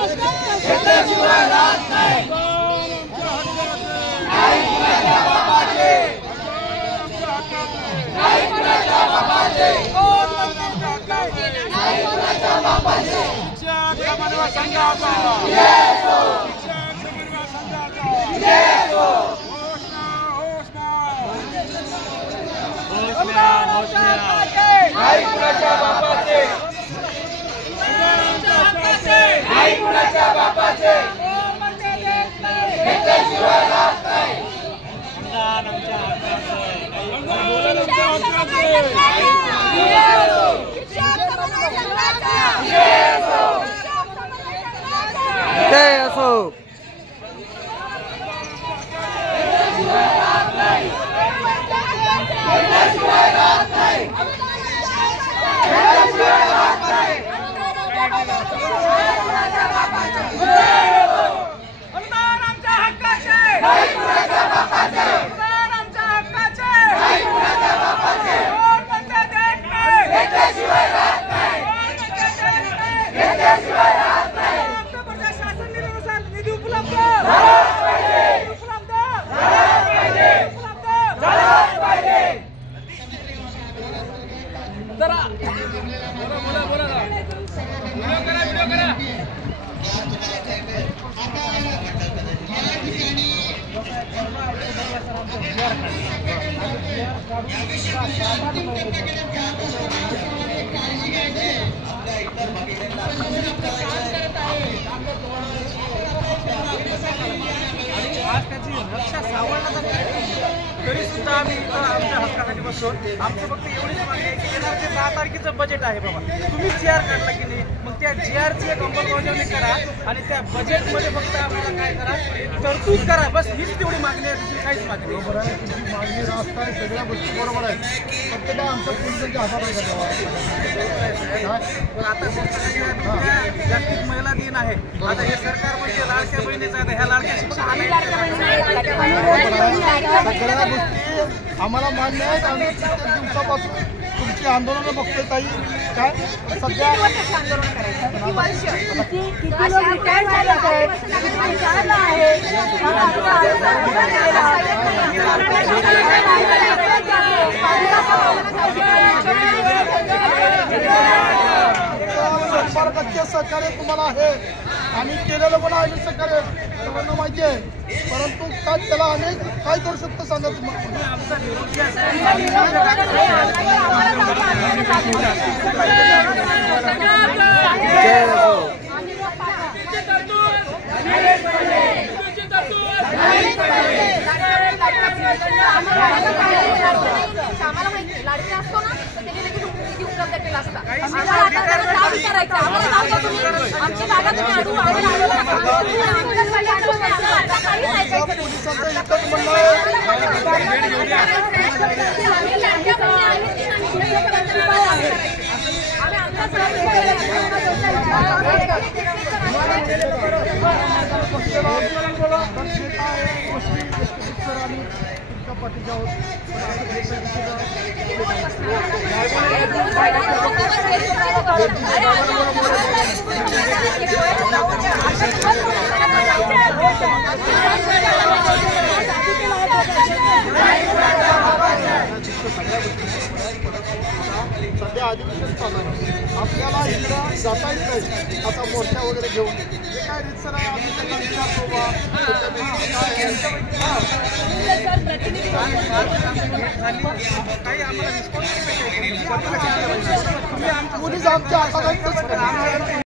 घेतल्याशिवाय राहत नाही। नाही कुणाच्या बापाचे, नाही कुणाच्या बापाचे, नाही कुणाच्या बापाचे। शिक्षक समन्वय संघाचा जय हो, शिक्षक समन्वय संघाचा जय हो। नाही कुणाच्या बापाचे, नाही कुणाच्या बापाचे, घेतल्याशिवाय राहत नाही। जय असो। रक्षा सावरण्याचा तरी सुद्धा आम्ही आमच्या हक्कासाठी बसतो। आमचं फक्त एवढीच मागणी आहे की येणारं जे 10 तारखेचं बजेट आहे बाबा, तुम्ही GR काढला की नाही, मग त्या GRची एक अंमलबजावणी करा आणि त्या बजेटमध्ये फक्त आम्हाला काय करा, तरतूद करा, बस हीच तेवढी मागणी आहे, दुसरी काहीच मागणी नाही। बरोबर आहे, तुमची मागणी रास्त आहे, सगळ्या गोष्टी बरोबर आहेत, फक्त काय आमच्या पोलिसांच्या हातात आहे। पण आता जागतिक महिला दिन आहे, आता हे सरकार म्हणजे लाडक्या बहिणीचं आहे, ह्या लाडक्या सगळ्या गोष्टी आम्हाला मान्य आहेत। आम्ही कित्येक दिवसापासून तुमची आंदोलनं बघतोय ताई, काय सध्या संपर्काचे सहकार्य तुम्हाला आहे, आम्ही केलेलं पण आहे सहकार्य, सर्वांना माहिती आहे, परंतु काय त्याला आम्ही काय करू शकतो सांगा तुम्हाला। लाडके असतो ना तर त्याने लगेच निधी उपलब्ध केला असता। आम्हाला आता काम करायचं, आम्हाला काम करून आमची जागा तुम्ही अडवून सध्या अधिवेशन चालू आहे, आपल्याला इकडं जाता येत नाही आता मोर्चा वगैरे घेऊन, हे काय रितसर आहे, आम्ही काही आम्हाला रिस्पॉन्स आमच्या हातात